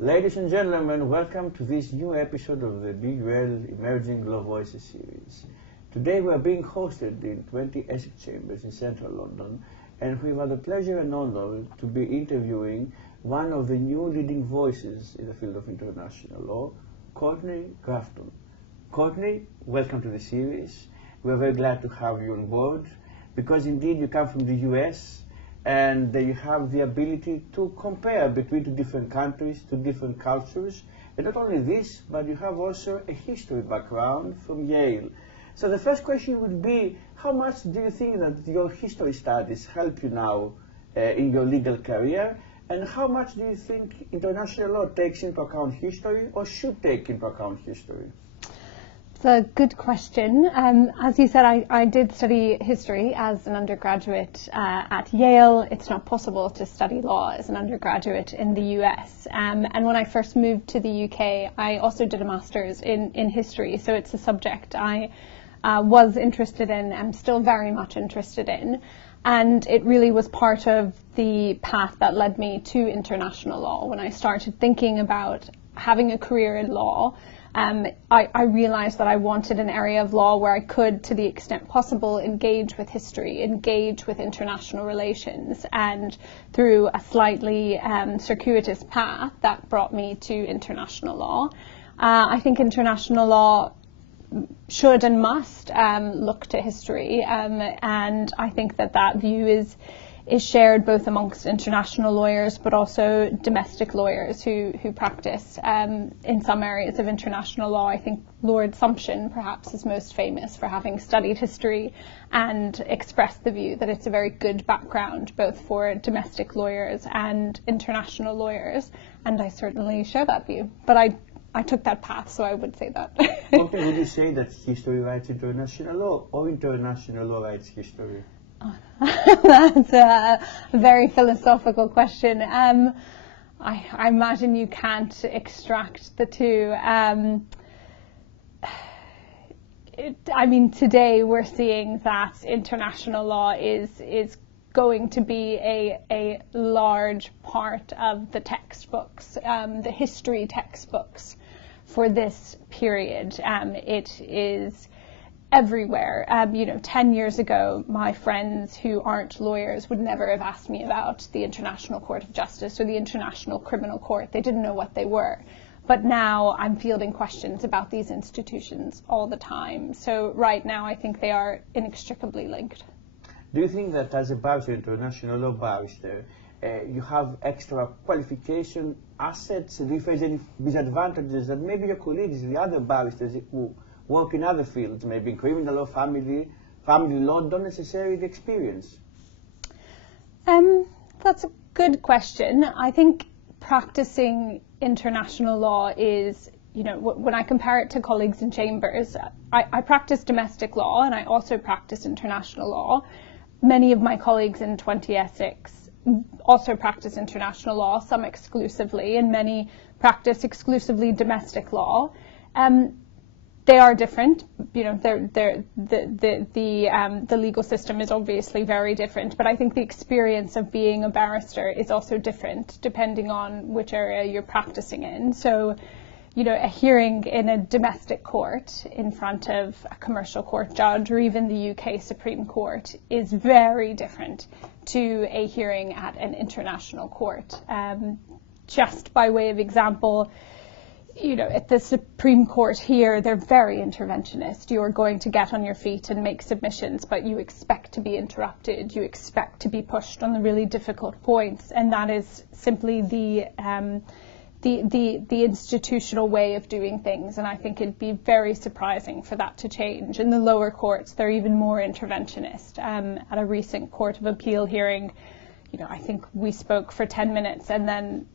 Ladies and gentlemen, welcome to this new episode of the Big Well Emerging Law Voices series. Today we are being hosted in 20 Essex Chambers in central London, and we have the pleasure and honor to be interviewing one of the new leading voices in the field of international law, Courtney Grafton. Courtney, welcome to the series. We are very glad to have you on board because indeed you come from the US and you have the ability to compare between two different countries, two different cultures. And not only this, but you have also a history background from Yale. So the first question would be, how much do you think that your history studies help you now in your legal career? And how much do you think international law takes into account history or should take into account history? It's a good question. As you said, I did study history as an undergraduate at Yale. It's not possible to study law as an undergraduate in the US. And when I first moved to the UK, I also did a master's in history. So it's a subject I was interested in and still very much interested in. And it really was part of the path that led me to international law. When I started thinking about having a career in law, I realized that I wanted an area of law where I could, to the extent possible, engage with history, engage with international relations, and through a slightly circuitous path that brought me to international law. I think international law should and must look to history, and I think that view is shared both amongst international lawyers but also domestic lawyers who practice in some areas of international law. I think Lord Sumption perhaps is most famous for having studied history and expressed the view that it's a very good background both for domestic lawyers and international lawyers, and I certainly share that view. But I took that path, so I would say that. Okay, would you say that history writes international law or international law writes history? That's a very philosophical question. I imagine you can't extract the two. I mean, today we're seeing that international law is going to be a large part of the textbooks, the history textbooks for this period. It is everywhere. 10 years ago, my friends who aren't lawyers would never have asked me about the International Court of Justice or the International Criminal Court. They didn't know what they were. But now I'm fielding questions about these institutions all the time. So right now I think they are inextricably linked. Do you think that as a barrister, international law barrister, you have extra qualification assets? Do you face any disadvantages that maybe your colleagues, the other barristers who work in other fields, maybe in criminal law, family law, don't necessarily experience? That's a good question. I think practicing international law is, when I compare it to colleagues in chambers, I practice domestic law and I also practice international law. Many of my colleagues in 20 Essex also practice international law, some exclusively, and many practice exclusively domestic law. They are different, the legal system is obviously very different, but I think the experience of being a barrister is also different depending on which area you're practicing in. So, a hearing in a domestic court in front of a commercial court judge or even the UK Supreme Court is very different to a hearing at an international court. Just by way of example, at the Supreme Court here, they're very interventionist. You're going to get on your feet and make submissions, but you expect to be interrupted. You expect to be pushed on the really difficult points, and that is simply the institutional way of doing things. And I think it'd be very surprising for that to change. In the lower courts, they're even more interventionist. At a recent Court of Appeal hearing, I think we spoke for 10 minutes and then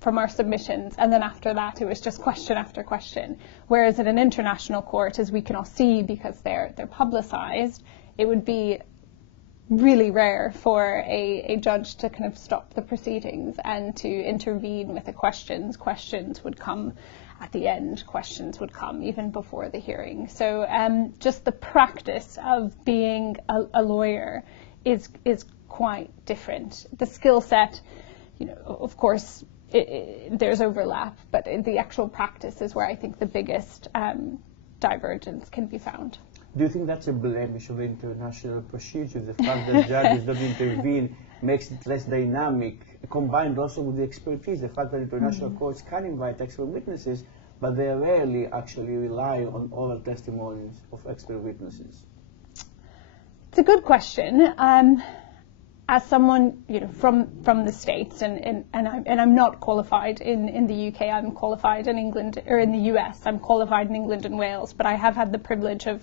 from our submissions, and then after that it was just question after question. Whereas at an international court, as we can all see because they're publicized, it would be really rare for a judge to kind of stop the proceedings and to intervene with the questions. Questions would come at the end, questions would come even before the hearing. So just the practice of being a lawyer is quite different. The skill set, of course, there's overlap, but the actual practice is where I think the biggest divergence can be found. Do you think that's a blemish of international procedure? The fact that judges don't intervene makes it less dynamic, combined also with the expertise, the fact that international courts can invite expert witnesses, but they rarely actually rely on oral testimonies of expert witnesses. It's a good question. As someone, from the States, and I'm not qualified in the UK. I'm qualified in England, or in the US. I'm qualified in England and Wales, but I have had the privilege of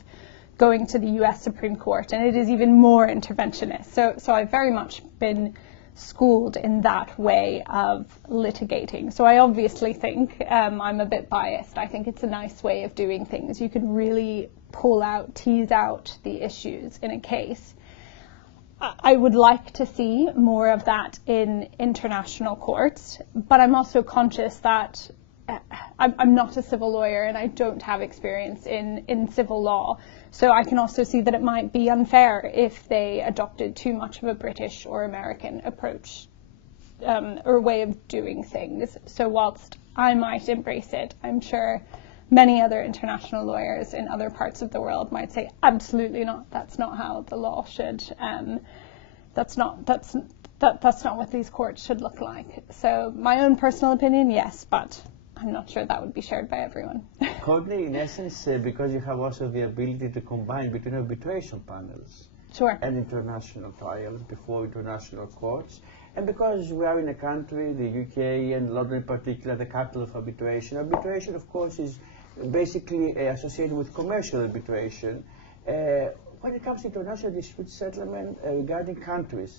going to the US Supreme Court, and it is even more interventionist. So I've very much been schooled in that way of litigating. So I obviously think I'm a bit biased. I think it's a nice way of doing things. You could really tease out the issues in a case. I would like to see more of that in international courts, but I'm also conscious that I'm not a civil lawyer and I don't have experience in civil law. So I can also see that it might be unfair if they adopted too much of a British or American approach or way of doing things. So whilst I might embrace it, I'm sure many other international lawyers in other parts of the world might say, absolutely not, that's not how the law should, that's not what these courts should look like. So my own personal opinion, yes, but I'm not sure that would be shared by everyone. Courtney, in essence, because you have also the ability to combine between arbitration panels and international trials before international courts, and because we are in a country, the UK and London in particular, the capital of arbitration. Arbitration, of course, is basically associated with commercial arbitration. When it comes to international dispute settlement regarding countries,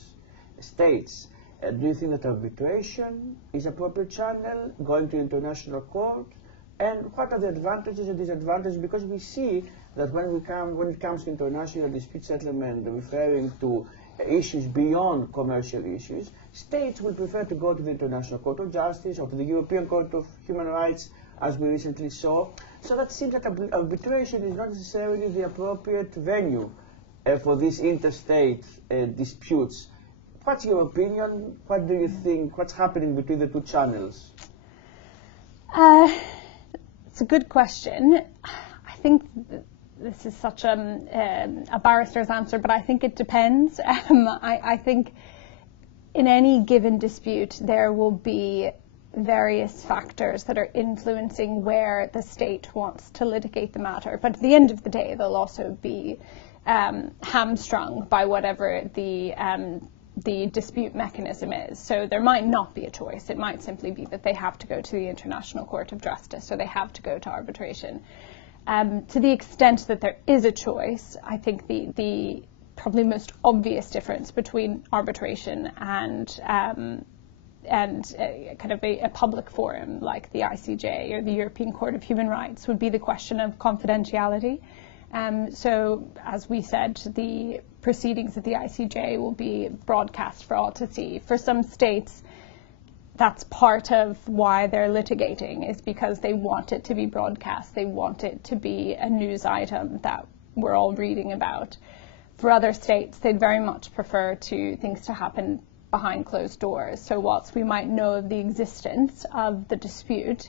states, do you think that arbitration is appropriate channel, going to international court? And what are the advantages and disadvantages? Because we see that when it comes to international dispute settlement, referring to issues beyond commercial issues, states will prefer to go to the International Court of Justice or to the European Court of Human Rights, as we recently saw. So that seems that arbitration is not necessarily the appropriate venue for these interstate disputes. What's your opinion? What do you think? What's happening between the two channels? It's a good question. I think this is such a barrister's answer, but I think it depends. I think in any given dispute there will be various factors that are influencing where the state wants to litigate the matter. But at the end of the day, they'll also be hamstrung by whatever the dispute mechanism is. So there might not be a choice. It might simply be that they have to go to the International Court of Justice, or they have to go to arbitration. To the extent that there is a choice, I think the probably most obvious difference between arbitration and kind of a public forum like the ICJ or the European Court of Human Rights would be the question of confidentiality. So, as we said, the proceedings at the ICJ will be broadcast for all to see. For some states, that's part of why they're litigating, is because they want it to be broadcast. They want it to be a news item that we're all reading about. For other states, they'd very much prefer things to happen behind closed doors. So whilst we might know of the existence of the dispute,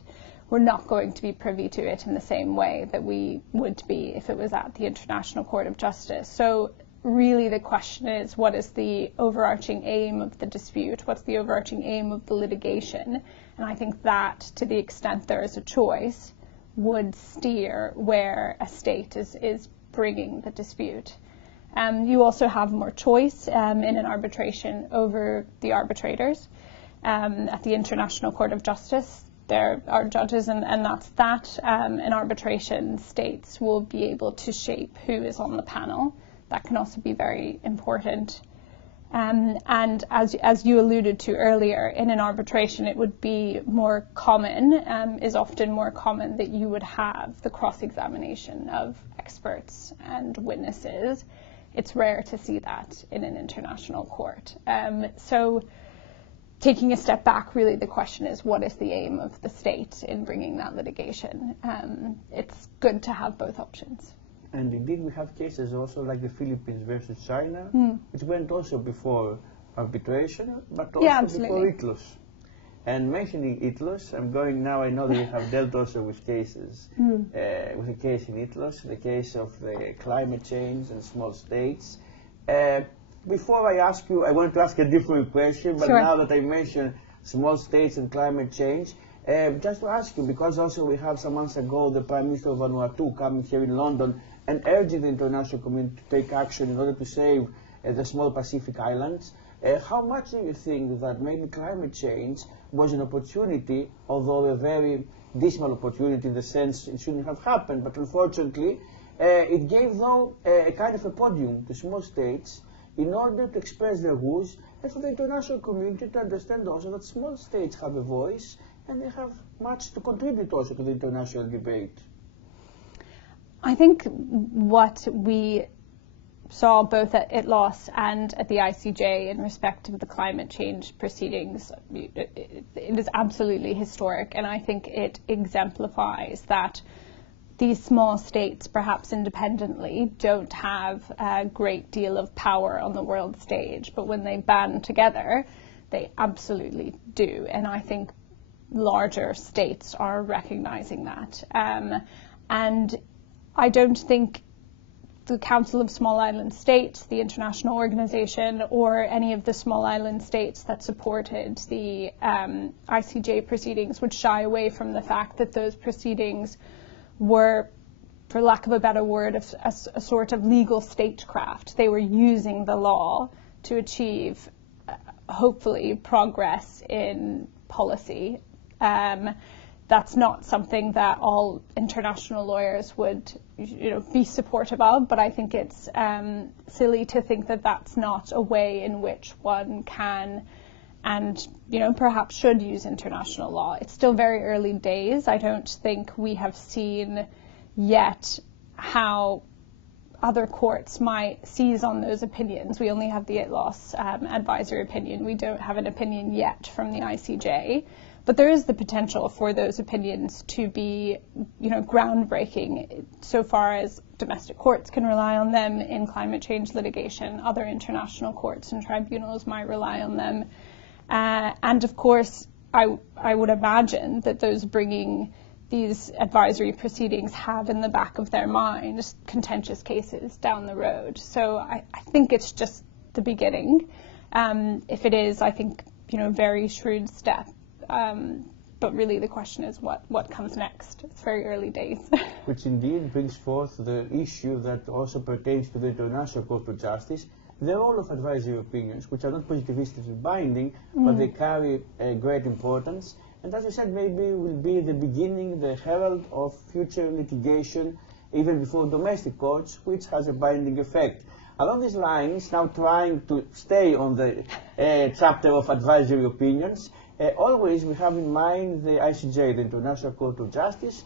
we're not going to be privy to it in the same way that we would be if it was at the International Court of Justice. So really the question is, what is the overarching aim of the dispute? What's the overarching aim of the litigation? And I think that, to the extent there is a choice, would steer where a state is bringing the dispute. You also have more choice in an arbitration over the arbitrators. At the International Court of Justice, there are judges, and that's that. In arbitration, states will be able to shape who is on the panel. That can also be very important. And as you alluded to earlier, in an arbitration, it would be more common, is often more common, that you would have the cross-examination of experts and witnesses. It's rare to see that in an international court. So taking a step back, really the question is, what is the aim of the state in bringing that litigation? It's good to have both options. And indeed we have cases also like the Philippines versus China, which went also before arbitration, but also before ICLOS. And mentioning ITLOS, I'm going now, I know that you have dealt also with cases, with a case in ITLOS, the case of the climate change and small states. Before I ask you, I want to ask a different question, but now that I mentioned small states and climate change, just to ask you, because also we have some months ago the Prime Minister of Vanuatu coming here in London and urging the international community to take action in order to save the small Pacific islands. How much do you think that maybe climate change was an opportunity, although a very dismal opportunity in the sense it shouldn't have happened, but unfortunately it gave though a kind of a podium to small states in order to express their views and for the international community to understand also that small states have a voice and they have much to contribute also to the international debate? I think what we saw both at ITLOS and at the ICJ in respect of the climate change proceedings, it is absolutely historic, and I think it exemplifies that these small states, perhaps independently, don't have a great deal of power on the world stage, but when they band together, they absolutely do, and I think larger states are recognizing that. And I don't think the Council of Small Island States, the international organization, or any of the small island states that supported the ICJ proceedings would shy away from the fact that those proceedings were, for lack of a better word, a sort of legal statecraft. They were using the law to achieve, hopefully, progress in policy. That's not something that all international lawyers would, be supportive of, but I think it's silly to think that that's not a way in which one can and, perhaps should use international law. It's still very early days. I don't think we have seen yet how other courts might seize on those opinions. We only have the ITLOS advisory opinion. We don't have an opinion yet from the ICJ. But there is the potential for those opinions to be, groundbreaking so far as domestic courts can rely on them in climate change litigation. Other international courts and tribunals might rely on them. And of course, I would imagine that those bringing these advisory proceedings have in the back of their mind contentious cases down the road. So I think it's just the beginning. If it is, I think, very shrewd step. But really the question is what comes next. It's very early days. Which indeed brings forth the issue that also pertains to the International Court of Justice, the role of advisory opinions, which are not positivistically binding, but they carry a great importance. And as you said, maybe will be the beginning, the herald of future litigation, even before domestic courts, which has a binding effect. Along these lines, now trying to stay on the chapter of advisory opinions, always we have in mind the ICJ, the International Court of Justice,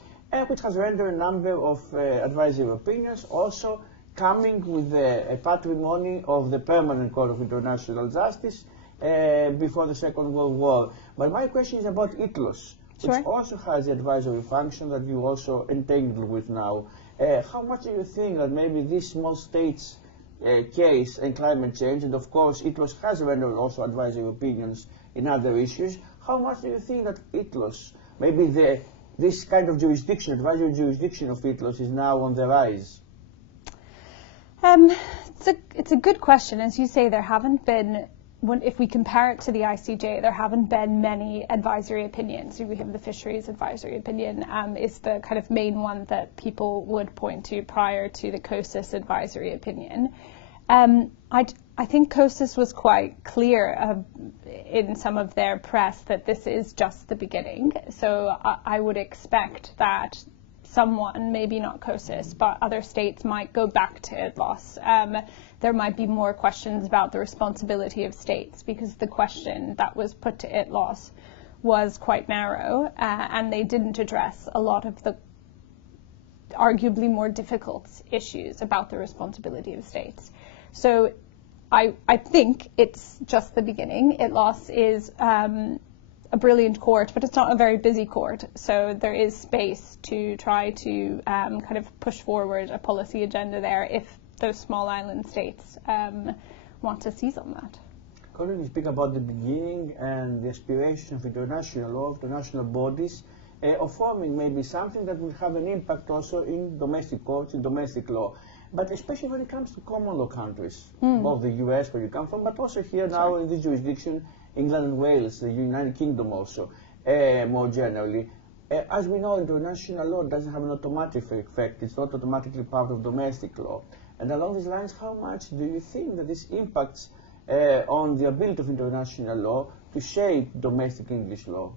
which has rendered a number of advisory opinions, also coming with a patrimony of the Permanent Court of International Justice before the Second World War. But my question is about ITLOS, which also has the advisory function that you also entangled with now. How much do you think that maybe these small states case and climate change, and of course ITLOS has rendered also advisory opinions in other issues, how much do you think that ITLOS, maybe this kind of jurisdiction, advisory jurisdiction of ITLOS is now on the rise? It's a good question. As you say, there haven't been, if we compare it to the ICJ, there haven't been many advisory opinions. We have the fisheries advisory opinion is the kind of main one that people would point to prior to the COSIS advisory opinion. I think COSIS was quite clear in some of their press that this is just the beginning. So I would expect that someone, maybe not COSIS, but other states might go back to ITLOS. There might be more questions about the responsibility of states, because the question that was put to ITLOS was quite narrow, and they didn't address a lot of the arguably more difficult issues about the responsibility of states. So I think it's just the beginning. ITLOS is a brilliant court, but it's not a very busy court, so there is space to try to kind of push forward a policy agenda there if those small island states want to seize on that. Courtney, you speak about the beginning and the aspiration of international law, of international bodies, of forming maybe something that will have an impact also in domestic courts, in domestic law. But especially when it comes to common law countries, both the US, where you come from, but also here now in this jurisdiction, England and Wales, the United Kingdom also, more generally. As we know, international law doesn't have an automatic effect. It's not automatically part of domestic law. And along these lines, how much do you think that this impacts on the ability of international law to shape domestic English law?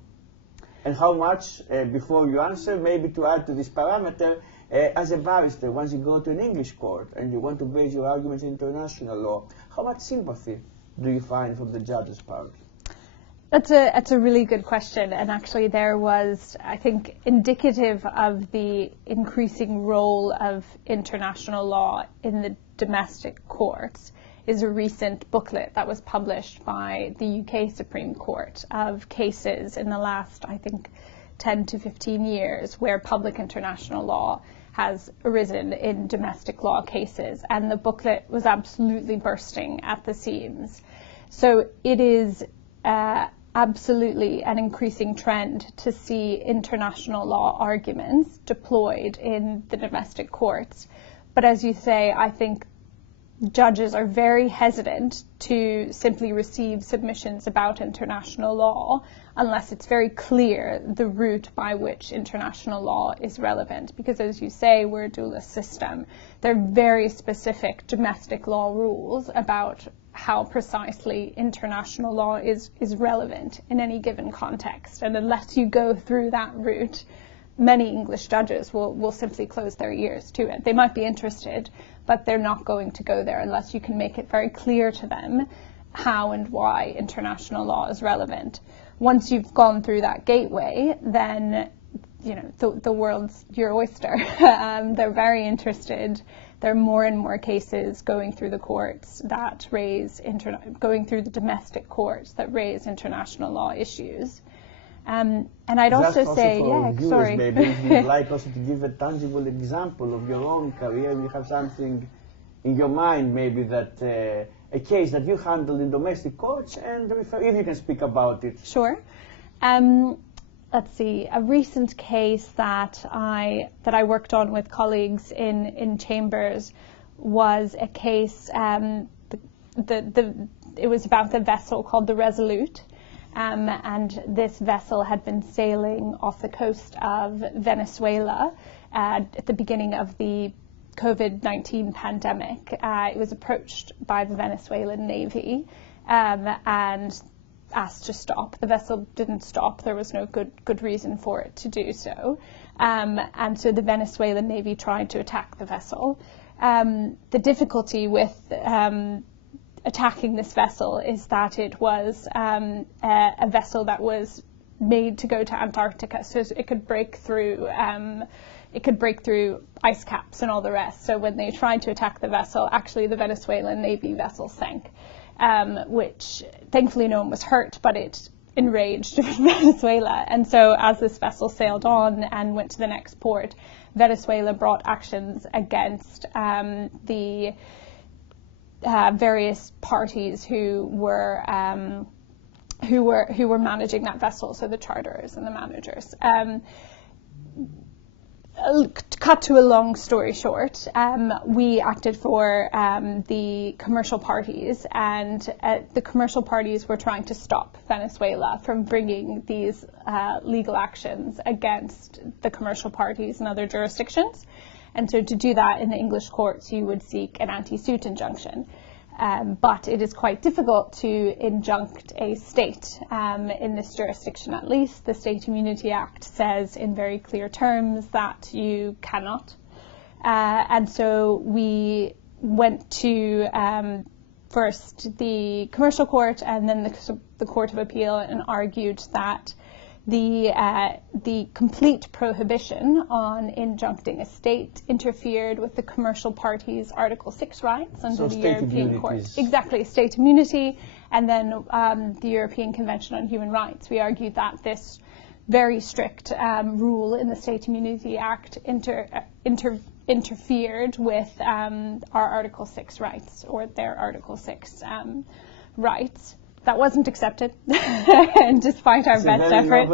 And how much, before you answer, maybe to add to this parameter, as a barrister, once you go to an English court and you want to base your arguments in international law, how much sympathy do you find from the judge's part? That's a really good question, and actually there was, I think, indicative of the increasing role of international law in the domestic courts is a recent booklet that was published by the UK Supreme Court of cases in the last, I think, 10 to 15 years where public international law has arisen in domestic law cases, and the booklet was absolutely bursting at the seams. So it is absolutely an increasing trend to see international law arguments deployed in the domestic courts. But as you say, I think judges are very hesitant to simply receive submissions about international law unless it's very clear the route by which international law is relevant. Because as you say, we're a dualist system. There are very specific domestic law rules about how precisely international law is relevant in any given context. And unless you go through that route, many English judges will simply close their ears to it. They might be interested, but they're not going to go there unless you can make it very clear to them how and why international law is relevant. Once you've gone through that gateway, then the world's your oyster. They're very interested. There are more and more cases going through the courts that going through the domestic courts that raise international law issues. And I'd also say, sorry. Maybe if you'd like also to give a tangible example of your own career, you have something in your mind, maybe that a case that you handled in domestic courts, and if you can speak about it. Sure. Let's see. A recent case that I worked on with colleagues in Chambers was a case. It was about the vessel called the Resolute. And this vessel had been sailing off the coast of Venezuela at the beginning of the COVID-19 pandemic. It was approached by the Venezuelan Navy and asked to stop. The vessel didn't stop. There was no good reason for it to do so. And so the Venezuelan Navy tried to attack the vessel. The difficulty with attacking this vessel is that it was a vessel that was made to go to Antarctica, so it could break through ice caps and all the rest. So when they tried to attack the vessel, actually the Venezuelan Navy vessel sank, which thankfully no one was hurt, but it enraged Venezuela. And so as this vessel sailed on and went to the next port, Venezuela brought actions against the various parties who were managing that vessel, so the charterers and the managers. Cut to a long story short, we acted for the commercial parties, and the commercial parties were trying to stop Venezuela from bringing these legal actions against the commercial parties in other jurisdictions. And so to do that in the English courts, you would seek an anti-suit injunction. But it is quite difficult to injunct a state in this jurisdiction, at least. The State Immunity Act says in very clear terms that you cannot. And so we went to first the commercial court and then the Court of Appeal and argued that the complete prohibition on injuncting a state interfered with the commercial parties' Article 6 rights under the European Court. Exactly, state immunity, and then the European Convention on Human Rights. We argued that this very strict rule in the State Immunity Act interfered with our Article 6 rights, or their Article 6 rights. That wasn't accepted, despite our best efforts.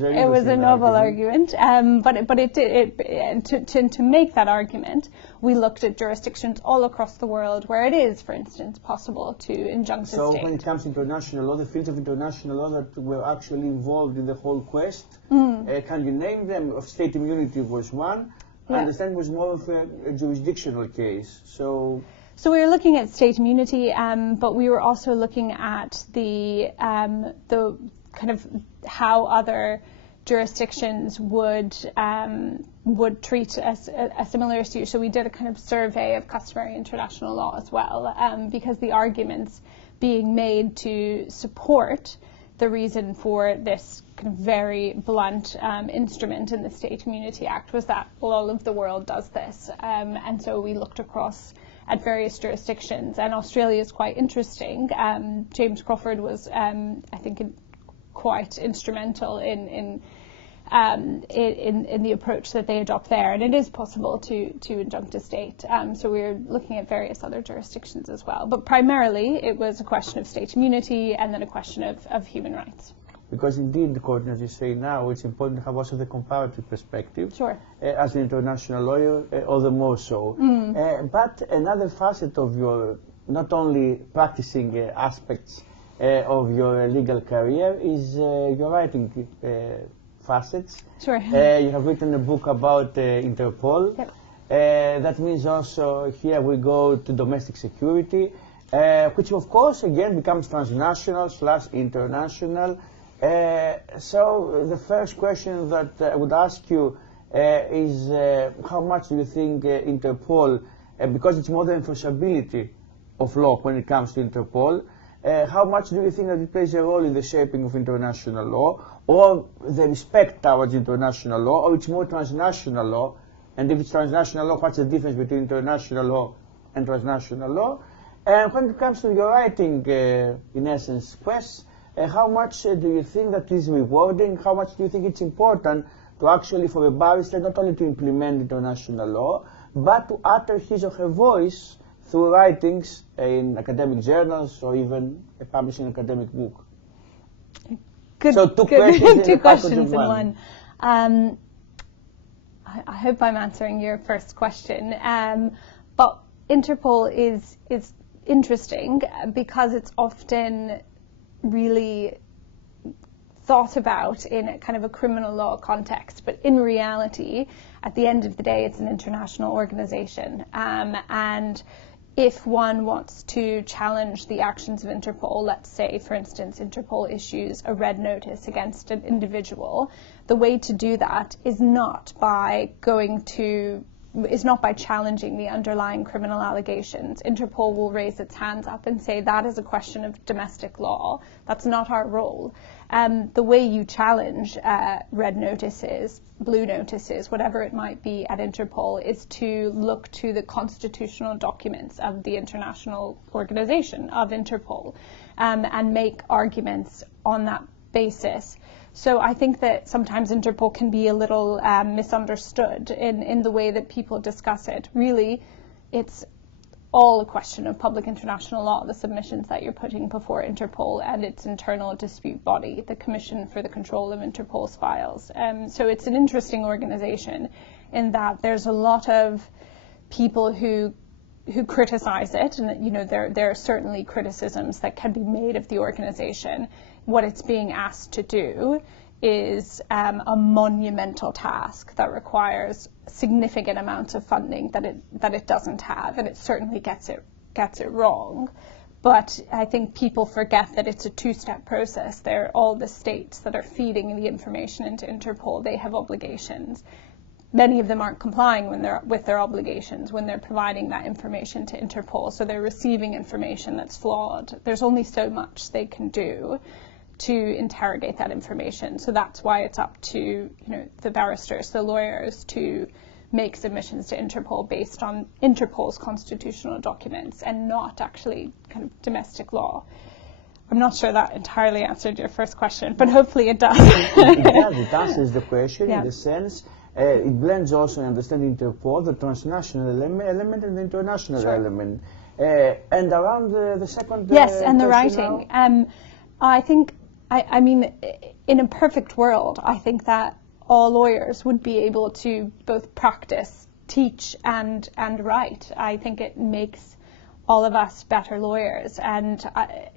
It was a novel argument, but it did. To make that argument, we looked at jurisdictions all across the world where it is, for instance, possible to injunct a state. So when it comes to international law, the fields of international law that were actually involved in the whole quest, can you name them? Of state immunity was one. I understand it was more of a jurisdictional case. So we were looking at state immunity, but we were also looking at the kind of how other jurisdictions would treat a similar issue. So we did a kind of survey of customary international law as well, because the arguments being made to support the reason for this kind of very blunt instrument in the State Immunity Act was that all of the world does this, and so we looked across at various jurisdictions, and Australia is quite interesting. James Crawford was, I think, quite instrumental in the approach that they adopt there, and it is possible to injunct a state. So we're looking at various other jurisdictions as well, but primarily it was a question of state immunity and then a question of human rights. Because indeed, Courtney, as you say now, it's important to have also the comparative perspective. Sure. As an international lawyer, all the more so. But another facet of your, not only practicing aspects of your legal career is your writing facets. Sure. You have written a book about Interpol. Yep. That means also here we go to domestic security, which of course again becomes transnational / international. So the first question that I would ask you is how much do you think Interpol, because it's more the enforceability of law when it comes to Interpol, how much do you think that it plays a role in the shaping of international law, or the respect towards international law, or it's more transnational law? And if it's transnational law, what's the difference between international law and transnational law? And when it comes to your writing, in essence, quests, how much do you think that is rewarding? How much do you think it's important to actually, for a barrister, not only to implement international law, but to utter his or her voice through writings in academic journals or even publishing an academic book? Good, so two questions in one. I hope I'm answering your first question. But Interpol is interesting because it's often really thought about in a kind of a criminal law context, but in reality, at the end of the day, it's an international organization, and if one wants to challenge the actions of Interpol, let's say, for instance, Interpol issues a red notice against an individual, the way to do that is not by challenging the underlying criminal allegations. Interpol will raise its hands up and say that is a question of domestic law. That's not our role. The way you challenge red notices, blue notices, whatever it might be at Interpol, is to look to the constitutional documents of the international organization of Interpol and make arguments on that basis. So I think that sometimes Interpol can be a little misunderstood in the way that people discuss it. Really, it's all a question of public international law, the submissions that you're putting before Interpol and its internal dispute body, the Commission for the Control of Interpol's Files. So it's an interesting organization in that there's a lot of people who criticize it, and there are certainly criticisms that can be made of the organization. What it's being asked to do is a monumental task that requires significant amounts of funding that it doesn't have, and it certainly gets it wrong. But I think people forget that it's a two-step process. They're all the states that are feeding the information into Interpol. They have obligations. Many of them aren't complying with their obligations when they're providing that information to Interpol, so they're receiving information that's flawed. There's only so much they can do to interrogate that information. So that's why it's up to the barristers, the lawyers, to make submissions to Interpol based on Interpol's constitutional documents and not actually kind of domestic law. I'm not sure that entirely answered your first question, but hopefully it does. It answers the question in the sense. It blends also in understanding Interpol, the transnational element and the international element. And around the second yes, and the question writing. I think, I mean, in a perfect world, I think that all lawyers would be able to both practice, teach, and write. I think it makes all of us better lawyers, and I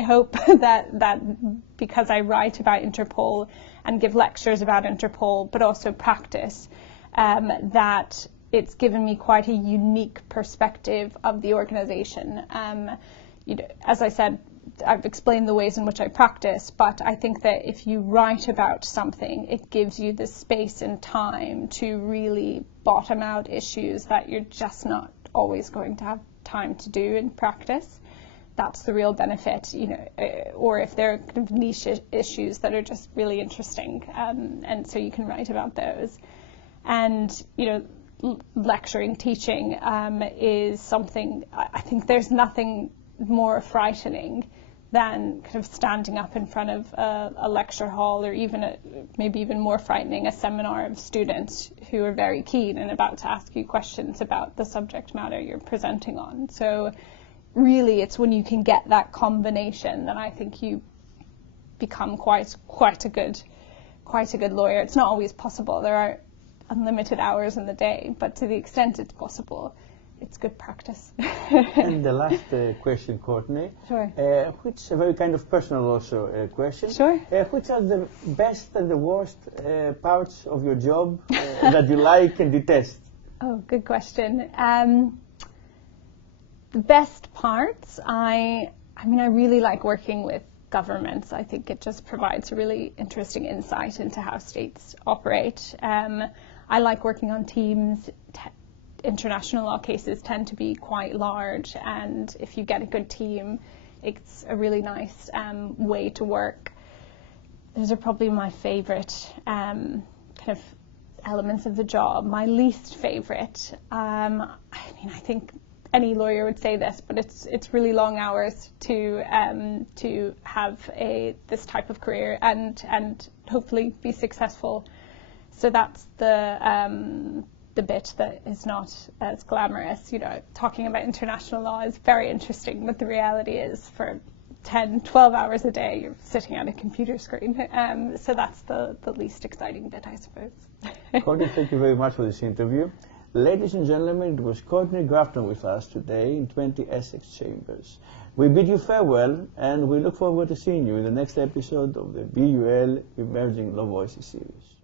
hope that because I write about Interpol and give lectures about Interpol, but also practice, that it's given me quite a unique perspective of the organization. As I said, I've explained the ways in which I practice, but I think that if you write about something, it gives you the space and time to really bottom out issues that you're just not always going to have time to do in practice. That's the real benefit, or if there are kind of niche issues that are just really interesting, and so you can write about those. And, lecturing, teaching is something, I think there's nothing more frightening than kind of standing up in front of a lecture hall, or even maybe even more frightening, a seminar of students who are very keen and about to ask you questions about the subject matter you're presenting on. So really it's when you can get that combination that I think you become quite a good lawyer. It's not always possible. There are unlimited hours in the day, but to the extent it's possible, it's good practice. And the last question, Courtney. Sure. Which is a very kind of personal also question. Sure. Which are the best and the worst parts of your job that you like and detest? Oh, good question. The best parts, I really like working with governments. I think it just provides a really interesting insight into how states operate. I like working on teams. International law cases tend to be quite large, and if you get a good team, it's a really nice way to work. Those are probably my favorite kind of elements of the job. My least favorite, I think any lawyer would say this, but it's really long hours to have this type of career and hopefully be successful. So that's the bit that is not as glamorous. Talking about international law is very interesting, but the reality is for 10, 12 hours a day you're sitting at a computer screen. So that's the least exciting bit, I suppose. Courtney, thank you very much for this interview. Ladies and gentlemen, it was Courtney Grafton with us today in 20 Essex Chambers. We bid you farewell, and we look forward to seeing you in the next episode of the BUL Emerging Law Voices series.